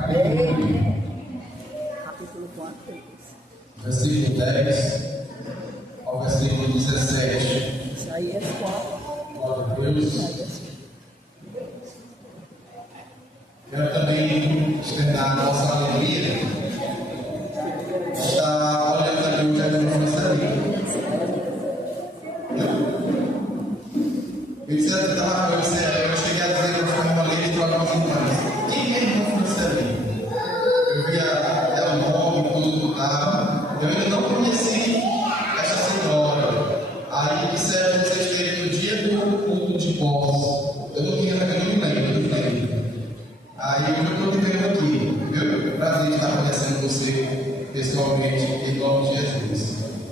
Capítulo 4. Versículo 10 ao versículo 17. Isaías 4. Glória a Deus. Quero também externar a nossa alegria. Está olhando aqui o jardim da nossa vida. Eu cheguei a dizer que eu fui uma lei de algumas irmãs. Quem é irmão financeiro? Eu via até o nome, tudo estava. Eu ainda não conheci essa senhora. Aí disseram que vocês teriam no dia do culto de posse. Eu não me lembro. Aí eu estou vivendo aqui, viu? Prazer estar conhecendo você pessoalmente, em nome de Jesus.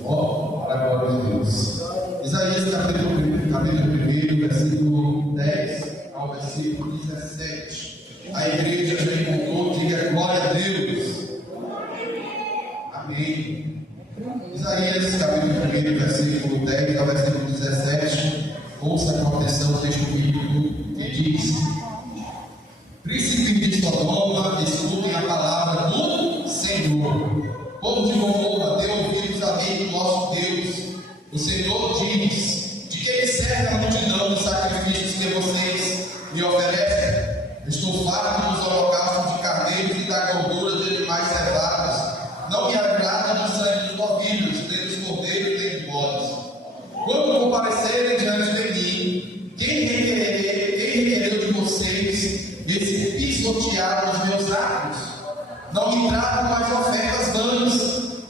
Ó, para a glória de Deus. Isaías capítulo 1, versículo 10 ao versículo 17. A igreja já encontrou, diga glória a Deus. Amém. Isaías capítulo 1, versículo 10 ao versículo 17. Ouça com atenção o texto bíblico que diz: Príncipes de Sodoma, escutem a palavra do Senhor. Povo de Gomorra, dê ouvidos à lei do nosso Deus. O Senhor diz: de que serve a multidão dos sacrifícios que vocês me oferecem? Estou farto dos holocaustos de carneiros e da gordura de animais cevados. Não me agrada do sangue dos novilhos, nem dos cordeiros, nem de bodes. Quando comparecerem diante de mim, quem requereu de vocês esse pisotear os meus atos? Não me tragam mais ofertas vãs.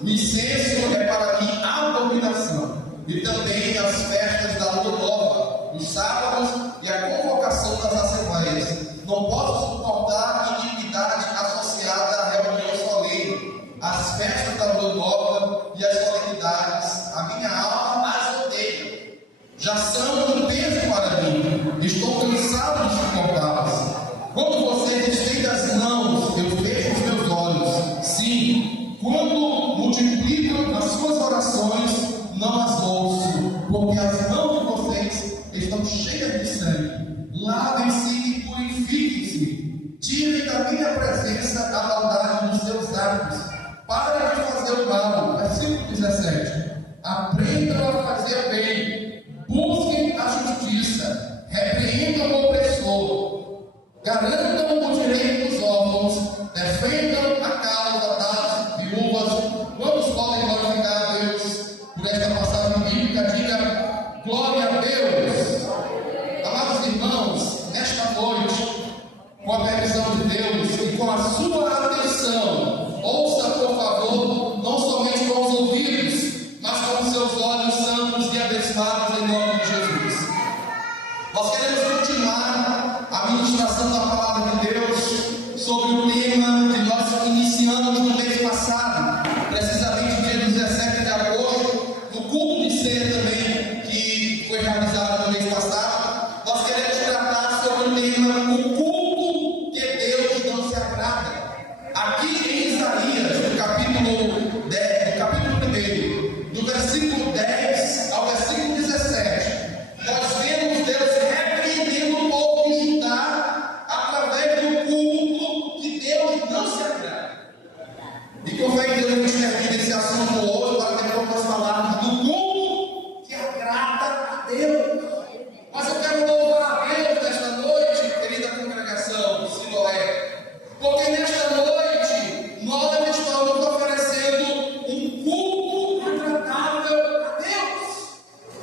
O incenso é para mim abominação, e também as festas da lua nova, os sábados e a convocação das assembleias. Não posso suportar iniquidade associada à reunião solene, as festas da lua nova e as solenidades. A minha alma as odeia. Já são um peso para mim. Estou cansado de suportá-las. Quando você estende as mãos, eu fecho os meus olhos. Sim, quando multiplicam as suas orações, não as ouço, porque as mãos de vocês estão cheias de sangue. Lavem-se e purifiquem-se. Tirem da minha presença a maldade dos seus atos. Parem de fazer o mal. Versículo 17. Aprendam a fazer bem. Busquem a justiça. Repreendam o opressor. Garantam o direito dos órfãos, defendam a causa das viúvas. Quantos podem glorificar a Deus por esta passagem bíblica? Diga glória a Deus. Amados irmãos, nesta noite, com a permissão de Deus e com a sua atenção, ouça por favor, não somente com os ouvidos, mas com os seus olhos santos e abençoados em nome de Jesus. Nós queremos continuar a ministração da palavra de Deus sobre o tema que nós iniciamos no mês passado, precisamente dia 17 de agosto, no culto de ceia também, que foi realizado no mês passado. Nós queremos tratar sobre o tema o culto que Deus não se agrada. Aqui em Isaías, no capítulo 10, no capítulo 1, do versículo 10 ao versículo 17, nós vemos Deus repreendendo o povo de Judá através do culto que Deus não se agrada. E com fé em Deus, eu termino esse assunto hoje, para depois nós falarmos do culto que agrada a Deus. Mas eu quero louvar a Deus nesta noite, querida congregação do Siloé, porque nesta noite nós estamos oferecendo um culto agradável a Deus.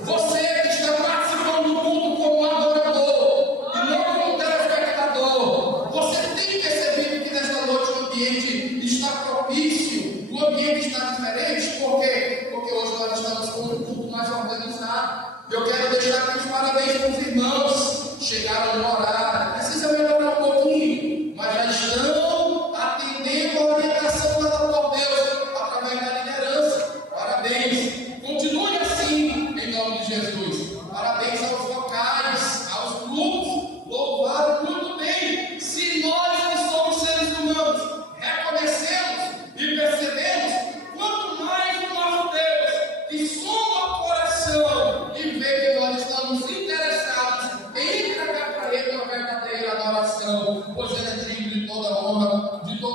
Você que está participando do culto como adorador e não como telespectador, você tem percebido que nesta noite o ambiente está propício, o ambiente está diferente. Por quê? Porque hoje nós estamos com um culto mais organizado. Eu quero deixar aqui os parabéns para os irmãos. Chegaram no horário, precisa melhorar um pouquinho, mas já estão atendendo a orientação dada por Deus através da liderança. Parabéns, continue assim em nome de Jesus. Parabéns aos vocais, aos grupos, louvaram muito bem. Se nós que somos seres humanos reconhecemos e percebemos, quanto mais o nosso Deus que soma o coração e vê que nós estamos interessados em entregar para Ele uma verdadeira adoração, pois Ele é digno de toda honra, de toda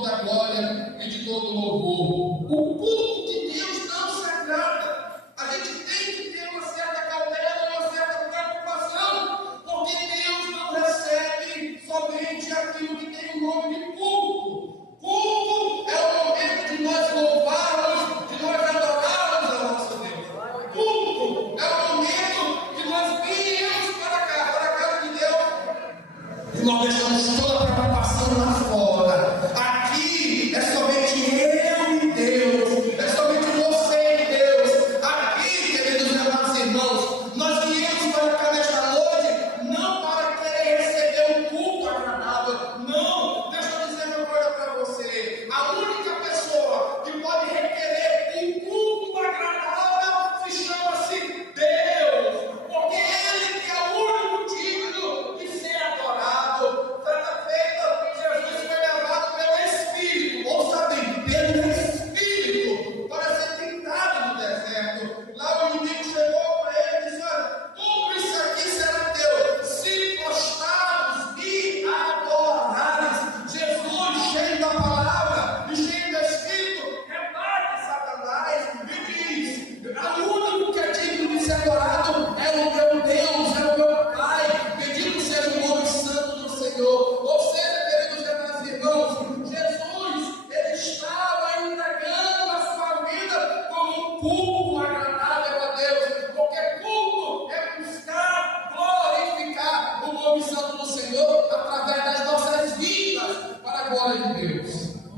e nós deixamos toda a preocupação lá fora. Aqui é somente eu e Deus, é somente você e Deus. Aqui, queridos meus amados irmãos, nós viemos para cá nesta noite não para querer receber um culto agradável. Não, deixa eu dizer uma coisa para você. A única pessoa que pode requerer um culto agradável se chama-se Deus, porque Ele que é o único digno de ser adorado. Certa feita, Jesus foi levado pelo Espírito, ou sabem, pelo Espírito, para ser tentado no deserto. Lá o inimigo chegou para ele e disse: olha, tudo isso aqui será teu, se prostrados e adorares. Jesus, cheio da palavra e cheio do Espírito, rebate Satanás e diz: o único que é digno de ser adorado é o meu Deus, é o meu Pai. Bendito seja o nome santo do Senhor. Ou seja, queridos amados irmãos, Jesus, ele estava entregando a sua vida como um culto agradável a Deus, porque culto é buscar glorificar o nome santo do Senhor através das nossas vidas para a glória de Deus.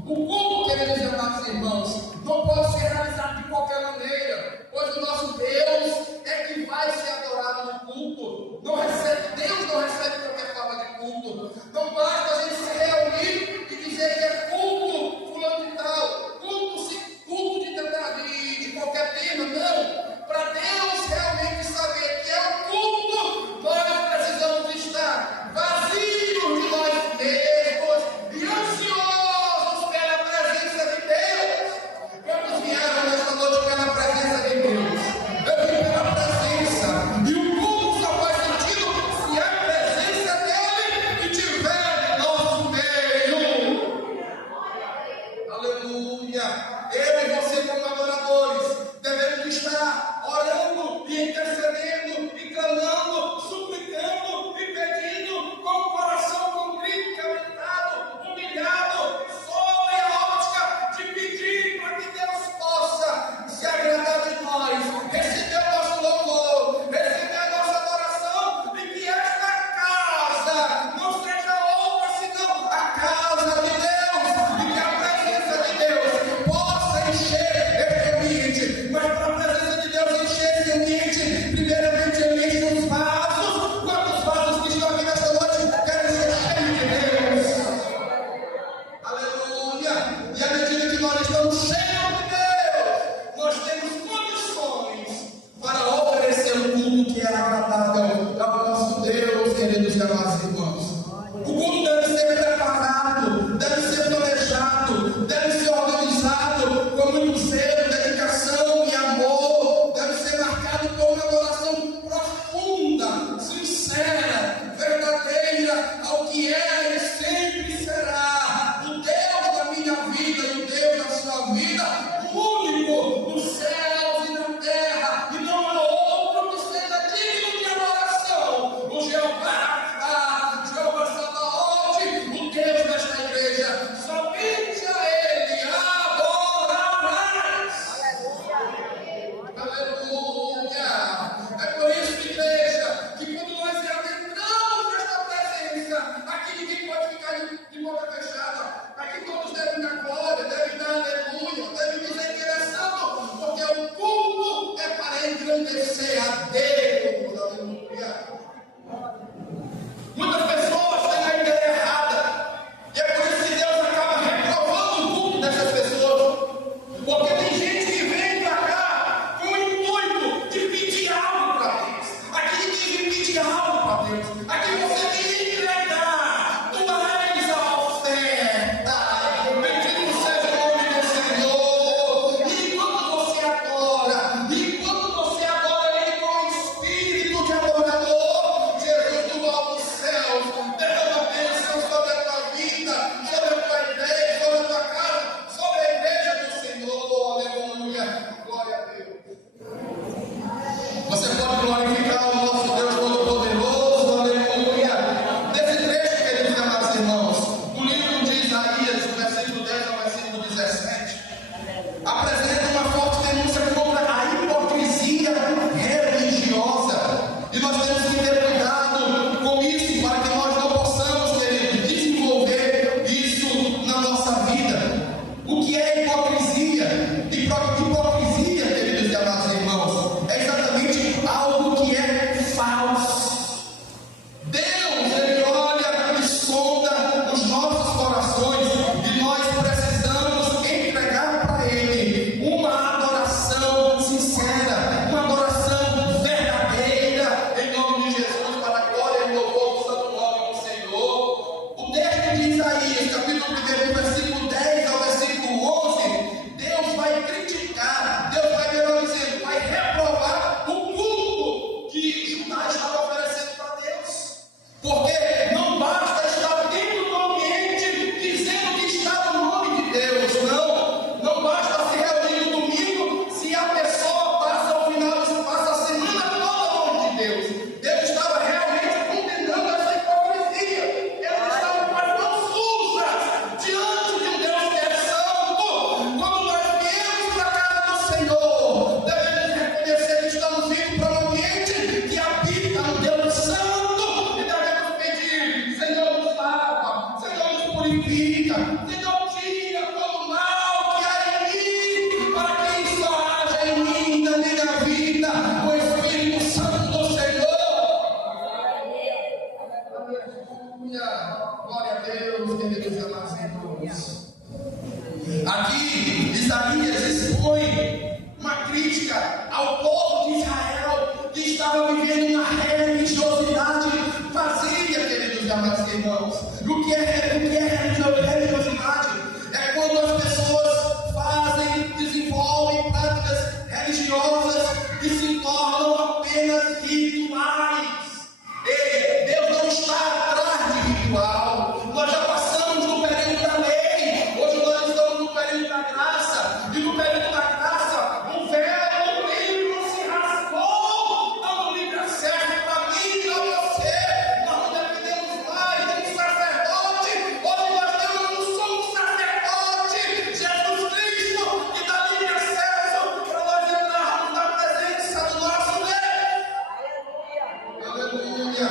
O culto, queridos amados irmãos, não pode ser realizado de qualquer maneira, pois o nosso Deus é que vai ser adorado no culto. Deus não recebe qualquer forma de culto. Não basta a gente se reunir e dizer que é culto fulano de tal, culto de qualquer tema. Não. Para Deus realmente saber que é o culto, nós precisamos estar vazios de nós mesmos e ansiosos pela presença de Deus. Quantos vieram nesta noite pela presença de Deus? Eu vim pela presença. E o culto só faz sentido se a presença dele estiver no nosso meio. Aleluia. Eu e você, como adoradores, devemos estar orando e intercedendo e clamando, suplicando e pedindo com o coração contrito, quebrantado, humilhado, sob a ótica de pedir para que Deus possa se agradar de nós, receber o nosso louvor, receber a nossa adoração, e que esta casa não seja outra senão a casa de Deus, e que a presença de Deus possa encher este ambiente. Mas para a presença de Deus encher este ambiente, primeiramente ele enche os vasos. Quantos vasos que estão aqui nesta noite querem ser cheios de Deus? Aleluia! E à medida que nós estamos cheios de Deus, nós temos condições para oferecer um culto que é agradável ao nosso Deus, queridos e amados irmãos. O culto deve ser preparado, deve ser planejado, deve ser organizado com muito zelo, dedicação e amor. Deve ser marcado por uma adoração profunda, sincera, verdadeira ao que é e sempre será o Deus da minha vida e o Deus da sua vida, o único nos céus e na terra, e não há outro que seja digno de adoração. O Jeová Sabaote, o Deus desta igreja, somente a Ele adorarás. Aleluia! É por isso, igreja, que quando nós entramos nesta presença, aqui ninguém pode ficar de boca fechada. Aqui todos devem dar glória, devem dar aleluia, devem dizer que Ele é santo, porque o culto é para engrandecer a Deus. Aleluia! Muitas pessoas têm a ideia errada, e é por isso que Deus acaba reprovando o culto dessas pessoas, porque tem gente que vem para cá com o intuito de pedir algo para Deus. Aqui ninguém vem pedir algo para Deus, aqui você vem entregar, tu és a oferta, pedindo porque do versículo 10 ao versículo 11, Deus vai criticar, Deus vai, melhor dizendo, vai reprovar o culto que Judá estava oferecendo para Deus. Porque não basta estar dentro do ambiente dizendo que está no nome de Deus, não basta se reunir no domingo se a pessoa passa ao final, passa a semana toda longe de Deus. Deus estava realmente condenando essa hipocrisia. Eles estavam fazendo sujas diante de um Deus que é santo. Quando nós viemos para a casa do Senhor, devemos reconhecer que estamos indo para um ambiente que habita um Deus santo e devemos pedir: Senhor, nos lava, Senhor, nos purifica, Senhor, tira todo o mal que há em mim, para que só haja em mim, na minha vida, o Espírito Santo do Senhor. Glória a Deus, queridos amados irmãos. Aqui, Isaías expõe uma crítica ao povo de Israel que estava vivendo uma religiosidade vazia, queridos amados irmãos. O que é religiosidade? É quando as pessoas fazem, desenvolvem práticas religiosas que se tornam apenas rituais. Ei, Deus não está atrás de ritual. Nós já passamos do período da lei. Hoje nós estamos no período da graça. E no período da graça, o véu do livro se rasgou, dando livre acesso para mim e para você. Nós não dependemos mais de um sacerdote. Hoje nós temos um sumo sacerdote, Jesus Cristo, que dá livre acesso para nós entrarmos na presença do nosso Deus. Aleluia!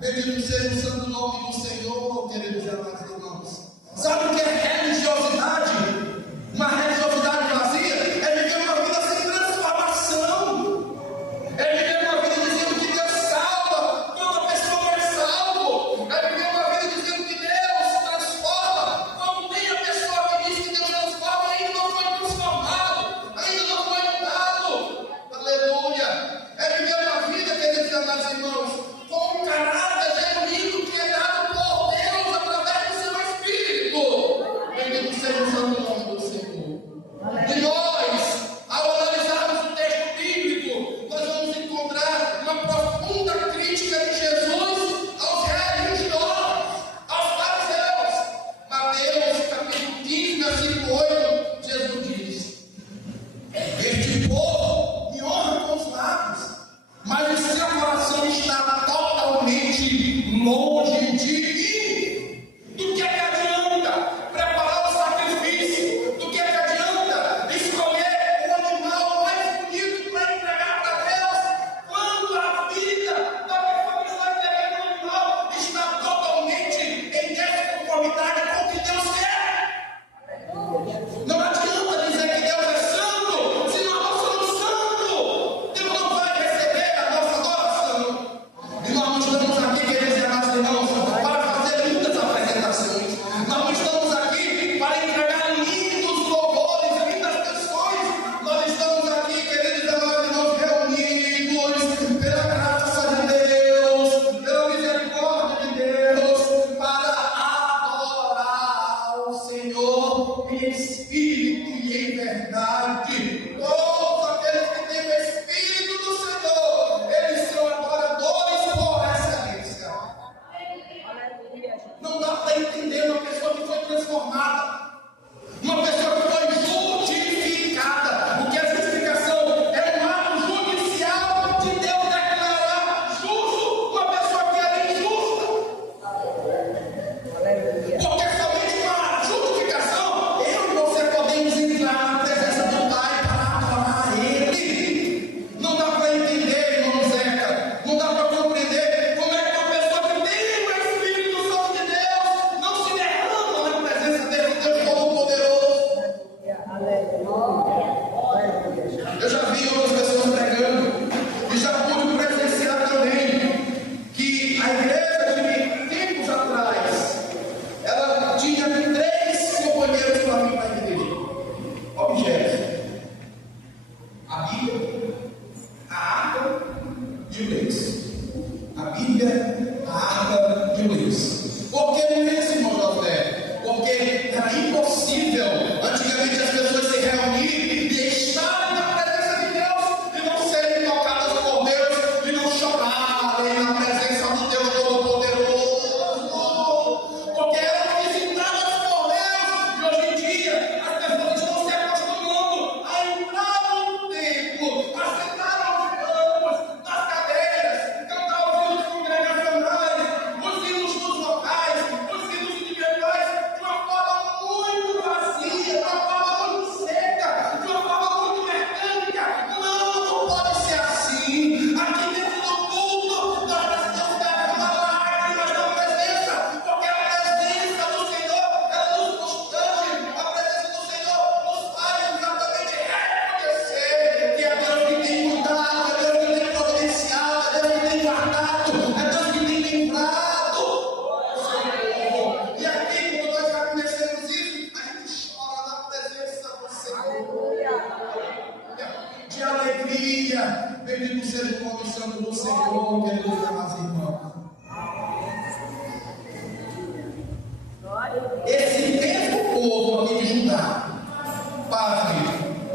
Bendito seja o santo nome do Senhor, queridos amados irmãos. Sabe o que é religiosidade? Uma religiosidade vazia é viver uma vida sem transformação. É viver uma vida dizendo que Deus salva quando a pessoa não é salvo. É viver uma vida dizendo que Deus transforma quando tem a pessoa que diz que Deus transforma e ainda não foi transformado, ainda não foi mudado. Aleluia! É viver uma vida, queridos amados irmãos, com um caráter genuíno que é dado por Deus através do seu Espírito. Bendito seja o santo nome do Senhor. E nós, ao analisarmos o texto bíblico, nós vamos encontrar uma profunda crítica de Jesus aos religiosos, aos fariseus. Mateus capítulo 15, versículo 8, Jesus diz: este povo me honra com os lábios, mas o seu coração está totalmente longe de mim. Do que adianta preparar o sacrifício? Do que adianta escolher o animal mais bonito para entregar para Deus, quando a vida da pessoa que está entregando o animal está totalmente em desconformidade com o que Deus quer? Não adianta dizer que Deus é santo, se nós não somos santos. Deus não vai receber a nossa adoração. E nós não estamos aqui, queridos amados irmãos, para fazer muitas apresentações. Nós não estamos aqui para entregar lindos louvores, lindas canções. Nós estamos aqui, queridos amados irmãos, reunidos pela graça de Deus, pela misericórdia de Deus, para adorar o Senhor em espírito e em verdade. Todos aqueles que têm o Espírito do Senhor, eles são adoradores por excelência. Não dá para entender uma pessoa que foi transformada, uma pessoa que foi justificada. O que é justificação? É um ato judicial de Deus declarar justo uma pessoa que era injusta. Porque somente com a justificação eu e você podemos entrar na presença do Pai para adorar a Ele. Não dá para entender, irmão Zeca, não dá para compreender como é que uma pessoa que tem o Espírito Santo de Deus não se derrama na presença dele. Deus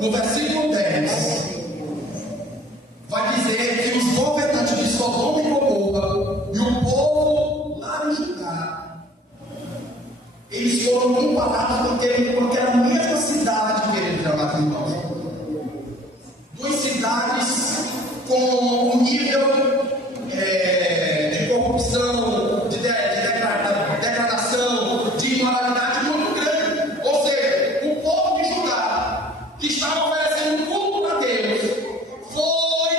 no versículo 10, vai dizer que os governantes de Sodoma e Gomorra e o povo lá em Judá, eles foram comparados com aquela mesma cidade, queridos amados irmãos. Duas cidades com um nível de corrupção, de degradação, de imoralidade muito grande. Ou seja, o povo de Judá, que estava oferecendo culto a Deus, foi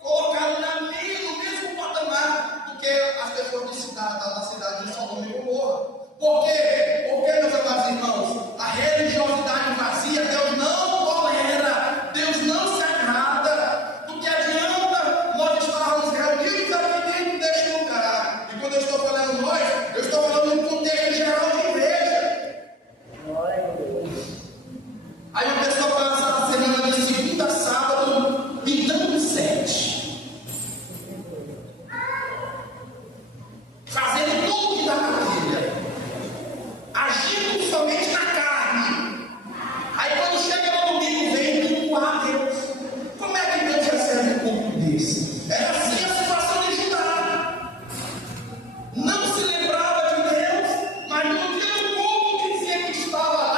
colocado no mesmo patamar do que as pessoas da cidade de Sodoma e Gomorra. Por quê? Porque, meus amados irmãos, a religiosidade vazia, Deus não tolera, Deus não se agrada. Do que adianta nós estarmos reunidos aqui dentro deste lugar? E quando eu estou falando nós, eu estou falando no contexto geral de igreja. Aí uma pessoa passa a semana de segunda a sábado pintando sete, fazendo tudo que dá na telha, agindo somente na carne. Aí quando chega no domingo, vem cultuar Deus. Como é que Deus recebe um culto desse? Era assim a situação de Judá. Não se lembrava de Deus, mas no dia do culto dizia que estava lá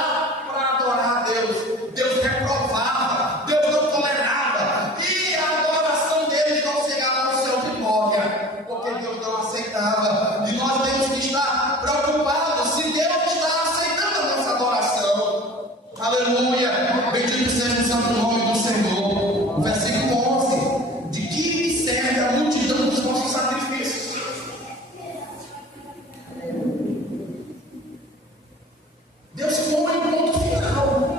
para adorar a Deus. Deus reprovava, Deus não tolerava, e a adoração deles não chegava ao céu de glória, porque Deus não aceitava. E nós temos que estar preocupados se Deus está aceitando a nossa adoração. Aleluia! Bendito seja o santo nome do Senhor. O versículo 11: de que serve a multidão dos nossos sacrifícios? Deus põe um ponto final.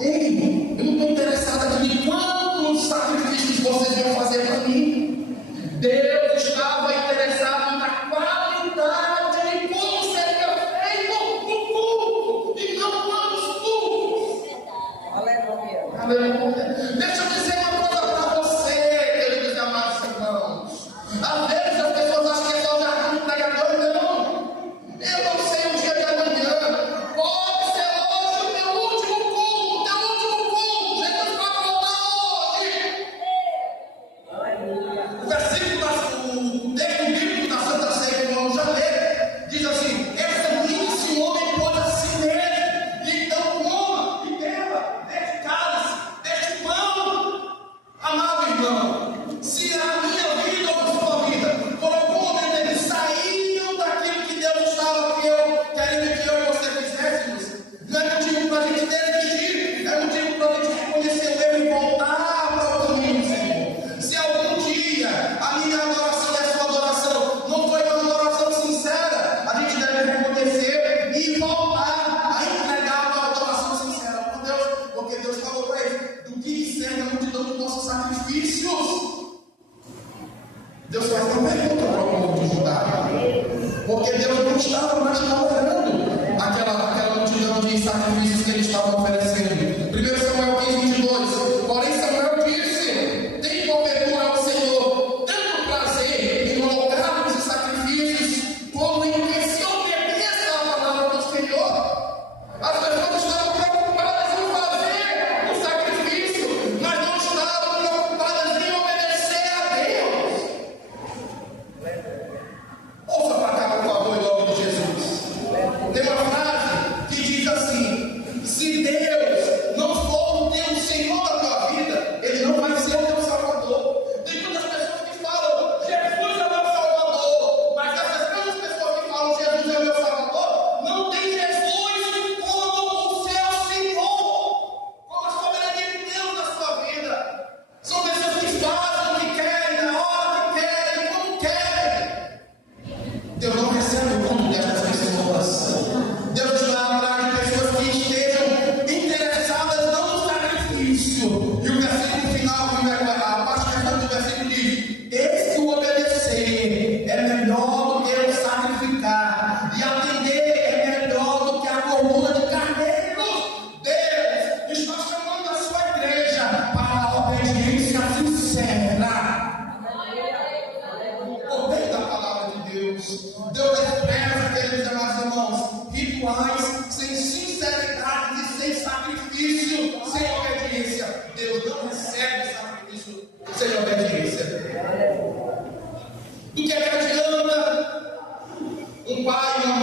Ei, eu não estou interessado aqui em quantos sacrifícios vocês vão fazer para mim. Deus estava interessado na qualidade e como seria feito o culto, e não quantos cultos.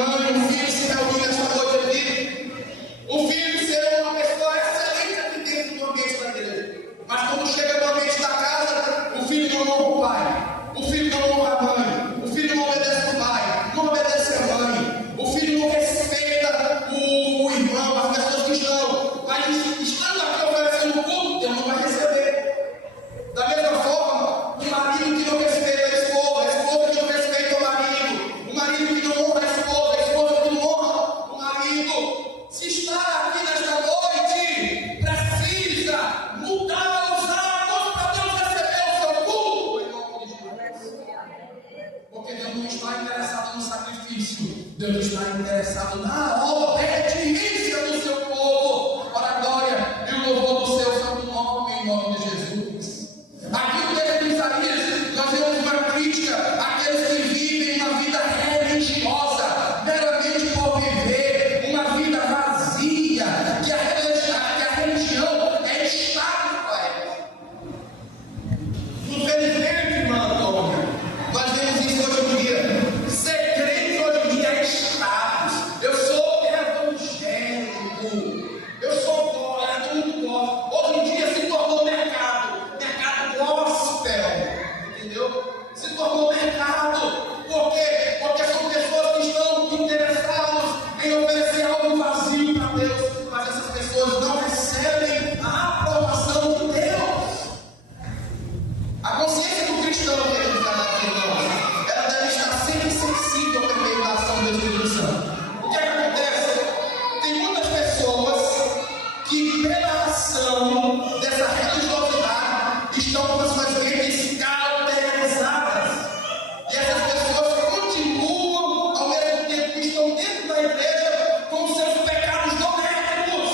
mãe e um filho se reunir nessa noite aqui. O filho ser uma pessoa excelente aqui dentro do ambiente da igreja. Mas quando chega no ambiente da casa, o filho não honra o pai. O filho não honra a mãe. O filho não obedece o pai. Não obedece a mãe. O filho não respeita o irmão, as pessoas que estão. Mas estando aqui oferecendo culto, Deus não vai receber. Da mesma forma, o marido que não respeita a esposa que não respeita o marido que não honra a esposa que não honra o marido. Se está aqui nesta noite, precisa mudar os atos para Deus receber o seu culto, em nome de Jesus. Porque Deus não está interessado no sacrifício, Deus está interessado na obediência do seu povo, para a glória e o louvor do seu santo nome, em nome de Jesus. Aqui no texto de Isaías, nós vemos uma crítica àqueles que vivem uma vida religiosa, meramente por viver, uma vida vazia, que a religião é estável para eles. Infelizmente, irmã Antônia, nós vemos isso hoje em dia. Ser crente hoje em dia é status. Eu sou evangélico. Eu sou glória, todo mundo gosta. Hoje em dia se tornou mercado gospel. Entendeu? Se tornou mercado. Por quê? Porque são pessoas que estão interessadas em oferecer algo vazio para Deus. Mas essas pessoas não recebem a aprovação de Deus. A consciência do cristão, queridos irmãos, ela deve estar sempre sensível ao meio da ação do Espírito Santo. O que é que acontece? Tem muitas pessoas que, pela ação dessa religiosidade, estão com as suas mentes cauterizadas. E essas pessoas continuam, ao mesmo tempo que estão dentro da igreja, com seus pecados domésticos.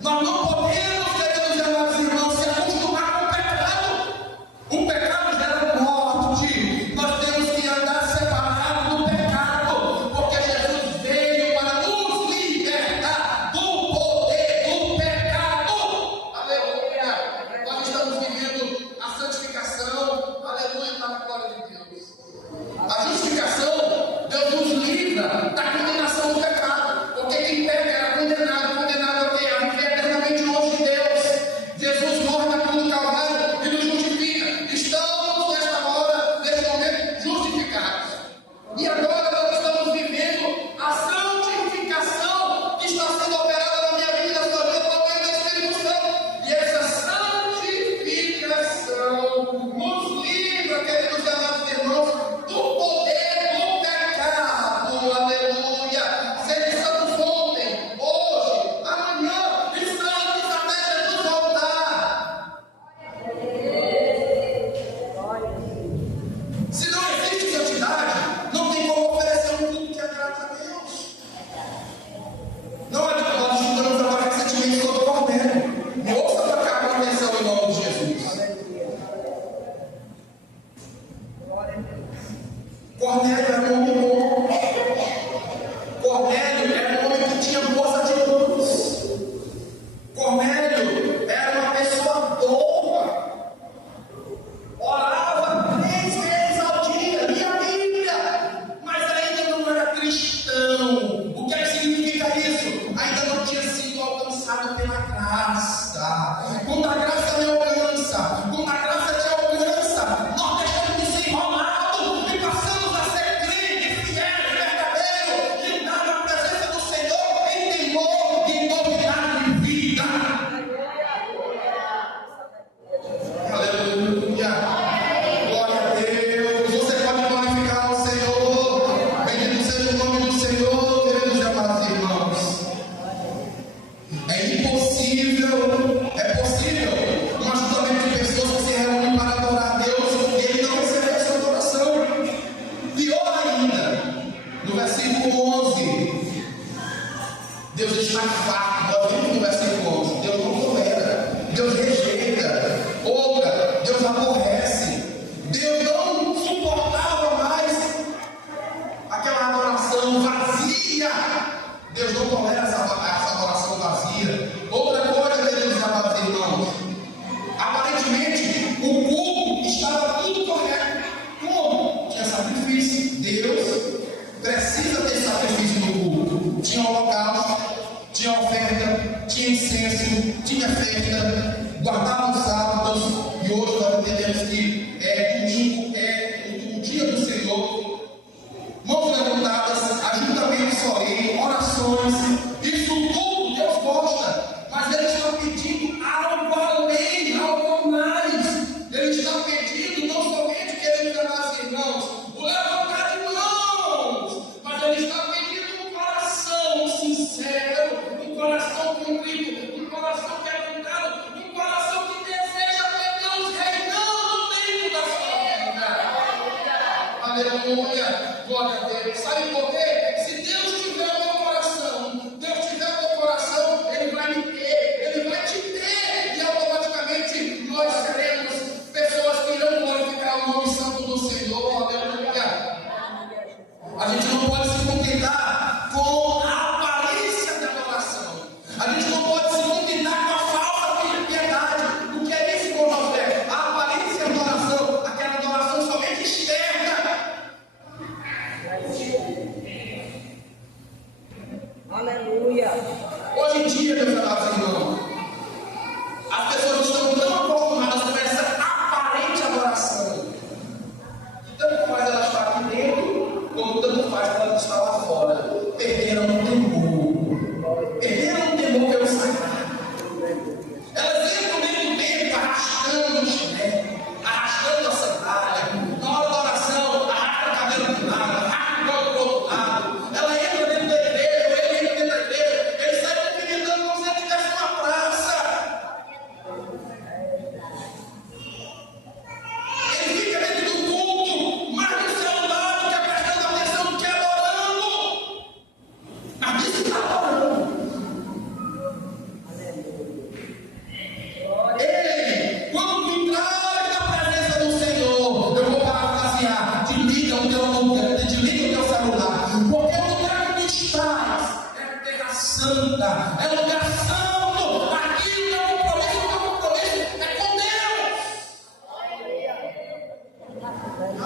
Nós não podemos, queridos amados irmãos, se acostumar com o pecado. O pecado gera morte. Nós temos que andar separados do pecado, porque Jesus veio para nos libertar do poder do pecado. Aleluia! Nós estamos vivendo a santificação. Aleluia, para a glória de Deus. A justificação, Deus nos livra da condenação do pecado. Porque quem peca era condenado. Condenado a quê? A viver eternamente longe de Deus. Jesus morre na cruz do Calvário e nos justifica. Estamos nesta hora, neste momento, justificados. E agora nós estamos vivendo a santificação que está sendo operada na minha vida e na sua vida por meio do Espírito Santo. E essa santificação nos livra, queridos amados irmãos, do poder do pecado. Aleluia! Ser santos ontem, hoje, amanhã e santos até Jesus voltar. Se não existe santidade, não tem como oferecer um culto que agrada a Deus. Não adianta, nós estudamos agora recentemente sobre o Cornélio. Me ouça para cá com atenção em nome de Jesus. Cornélio era um homem bom. Cornélio era um homem que tinha boas atitudes. Cornélio era uma pessoa boa. Orava 3 vezes ao dia, lia a Bíblia, mas ainda não era cristão. O que é que significa isso? Ainda não tinha sido alcançado pela graça. Quando a graça me alcança, quando a graça te alcança, nós deixamos de ser enrolados e passamos a ser crente, fiel, verdadeiro, e andar na presença do Senhor em temor e novidade de vida. Aleluia! Glória a Deus! Você pode glorificar o Senhor. Bendito seja o nome do Senhor, queridos e amados irmãos. É possível um ajuntamento de pessoas que se reúnem para adorar a Deus e ele não receber essa adoração. Pior ainda, no versículo 11, Deus está farto. Nós vimos no versículo 11, Deus não tolera, Deus rejeita, outra, Deus aborrece. Deus não suportava mais aquela adoração vazia. Deus não tolera essa adoração vazia. Outra coisa, queridos amados irmãos, aparentemente o culto estava tudo correto. Como? simples. Deus precisa ter sacrifício no culto. Tinha holocausto, tinha oferta, tinha incenso, tinha festa, guardavam os sábados, e hoje nós entendemos que domingo é o dia do Senhor. Mãos levantadas, ajuntamentos solene, orações, isso tudo Deus gosta, mas Ele está pedindo algo além, algo mais. Ele está pedindo não somente que Ele chamasse irmãos, o levantar de mãos, mas Ele está pedindo um coração sincero, um coração contrito, um coração quebrantado, um coração que deseja ver Deus reinando dentro da sua vida. Aleluia, glória a Deus. Sabe por quê? Se Deus tiver o teu coração, Deus tiver o teu coração, Ele vai me ter, Ele vai te ter, e automaticamente nós seremos pessoas que irão glorificar o nome santo do Senhor. Aleluia. A gente não pode se contentar com a aparência da adoração. A gente não pode se contentar com a falsa piedade. O que é isso, irmão José? A aparência da adoração, aquela adoração somente externa. Aleluia. Hoje em dia, meus amados irmãos, as pessoas estão tão acostumadas com essa aparente adoração, que tanto faz ela estar aqui dentro, como tanto faz ela estar lá fora. Perderam o temor. Perderam o temor pelo sagrado. Elas entram dentro do templo arrastando o chinelo, arrastando a sandália. Na hora da oração, arrasta a cadeira para um lado, arrasta o corpo para o outro lado. Ela entra dentro da igreja, ou ele entra dentro da igreja, ele sai cumprimentando como se ele estivesse numa praça. Ele fica dentro do culto, mais no celular do que prestando atenção, do que adorando. Mas diz que está adorando. Ei, quando entrares na presença do Senhor, eu vou parafrasear, desliga o teu celular, porque o lugar que tu estás é terra santa, é lugar santo. Aqui o teu compromisso é com Deus.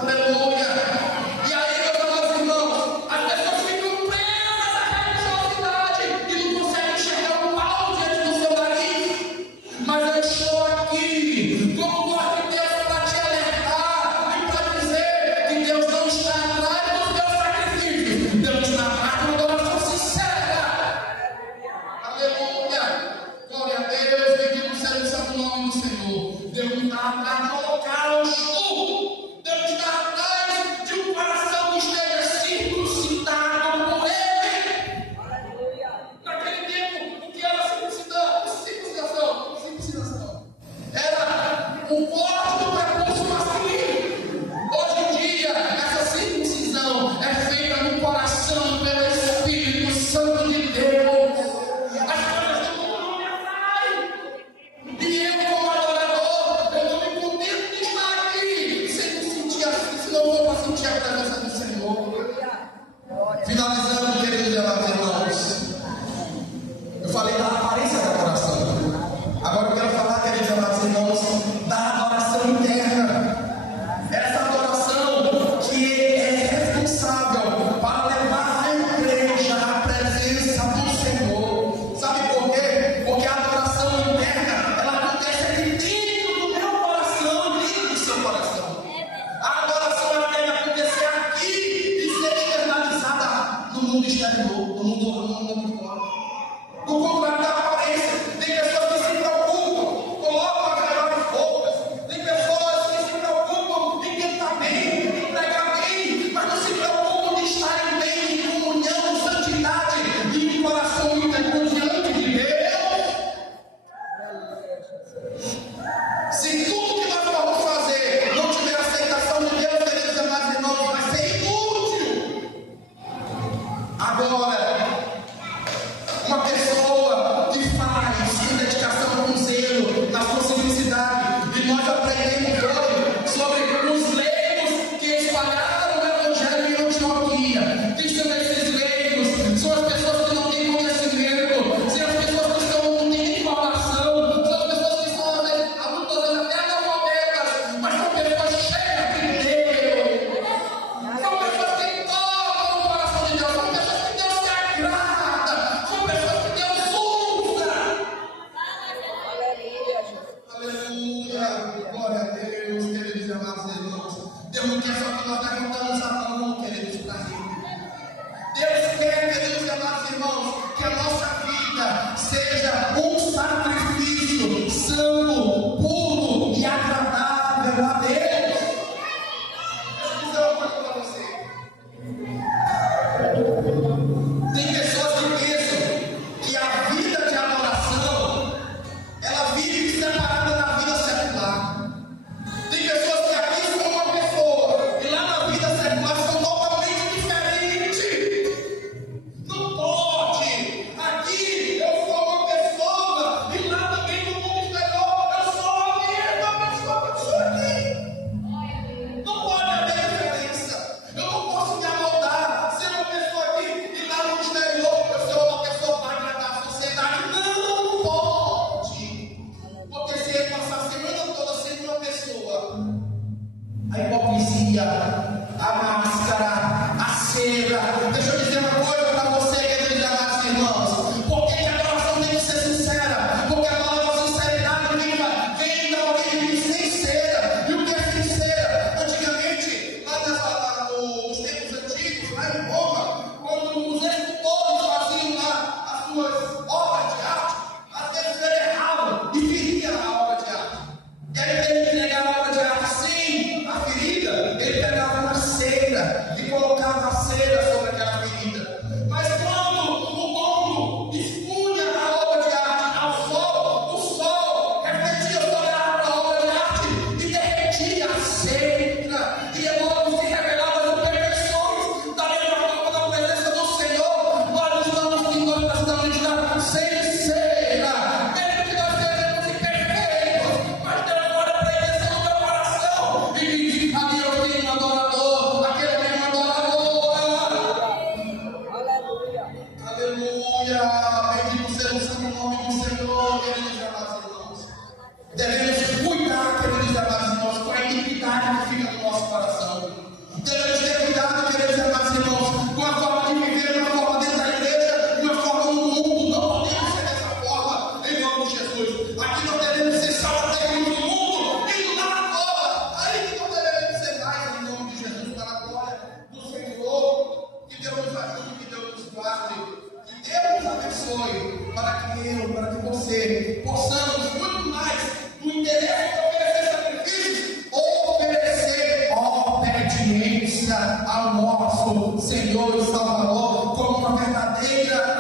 Aleluia. E aí, meus amados irmãos, as pessoas ficam presas à religiosidade e não conseguem enxergar um pau diante do seu nariz. Mas eu estou aqui como voz de Deus para te alertar e para dizer que Deus não está atrás dos teus sacrifícios. Deus está atrás de uma adoração sincera. Aleluia. Glória a Deus. Bendito seja o santo nome do Senhor. Deus não está atrás do holocausto. Deus está atrás de um coração que esteja circuncidado por Ele. Naquele tempo, o que era circuncidação? Era o corte do prepúcio masculino. Hoje em dia, essa circuncisão é feita no coração pelo Espírito Santo de Deus. As coisas do mundo não me atraem. E eu, como adorador, eu não me contento de estar aqui sem me sentir assim, se não for para sentir a presença do Senhor. Finalizando, queridos e amados irmãos, eu falei da aparência da adoração. Agora eu quero falar, queridos e amados irmãos, da adoração interna. Essa adoração que é responsável para levar a igreja à presença do Senhor. Sabe por quê? Porque a adoração interna, ela acontece aqui dentro do meu coração, dentro do seu coração. A adoração ela deve acontecer aqui e ser externalizada no mundo exterior, no mundo fora. Do contrário da aparência, tem pessoas que se preocupam, colocam as melhores roupas, tem pessoas que se preocupam em cantar bem, em pregar bem, mas não se preocupam de estarem bem em comunhão, em santidade e em coração íntegro diante de Deus. Se tudo que nós vamos fazer não tiver a aceitação de Deus, queridos e amados irmãos, vai ser inútil. Agora, uma pessoa que faz com dedicação, com zelo, na sua simplicidade, e nós aprendemos hoje sobre os leigos que espalharam o Evangelho em Antioquia. Quem são esses leigos? São as pessoas que não têm conhecimento, são as pessoas que não têm informação, são as pessoas que são muitas vezes até analfabetas, mas são pessoas cheias de Deus. São agradar a Deus. Deixa eu dizer uma coisa para você. Tem pessoas que pensam que a vida de adoração, ela vive separada da vida secular. Tem pessoas que aqui são uma pessoa e lá na vida secular são totalmente diferentes. Não pode. Aqui eu sou uma pessoa e lá também no mundo exterior eu sou a mesma pessoa que eu sou aqui. Não pode haver diferença. Eu não posso me amoldar, ser uma pessoa aqui e lá no exterior eu sou uma pessoa para agradar a sociedade. Não pode. Porque se ele passar a semana toda sendo uma pessoa, a hipocrisia, a máscara, a cera. Deixa eu dizer uma coisa para você, queridos amados irmãos. Por que a adoração tem que ser sincera? Porque a palavra sinceridade vem da origem de sincera. E o que é sincera? Antigamente, nos tempos antigos, lá em Roma, quando os escultores faziam lá as suas obras de arte, às vezes eles erravam e feriam a obra de arte. E aí, para ele entregar a obra de arte sem a ferida, ele pegava uma cera e colocava a cera sobre aquela ferida. Mas quando o dono expunha a obra de arte ao sol, o sol refletia sobre a obra de arte e derretia a cera. E logo se revelava as imperfeições. Da mesma forma, na presença do Senhor, nós estamos sem cera. Mesmo que nós sejamos imperfeitos, mas Deus olha para a intenção do meu coração e diz: ali eu tenho um adorador, aquele tem um adorador. Aleluia. Aleluia! Bendito seja o santo nome do Senhor, queridos amados irmãos. Devemos cuidar, queridos amados irmãos, com a iniquidade que fica no nosso coração. Devemos ter cuidado, queridos amados irmãos, com a forma de viver, uma forma dentro da igreja, uma forma no mundo. Não podemos ser dessa forma, em nome de Jesus. Aqui nós devemos ser salvadeiros do mundo e lá fora. Aí que nós devemos ser mais, em nome de Jesus, para a glória do Senhor. Que Deus nos ajude, que Deus nos guarde, que Deus nos abençoe, para que eu, para que você, possamos muito mais, no interesse de oferecer sacrifícios, oferecer obediência ao nosso Senhor e Salvador, como uma verdadeira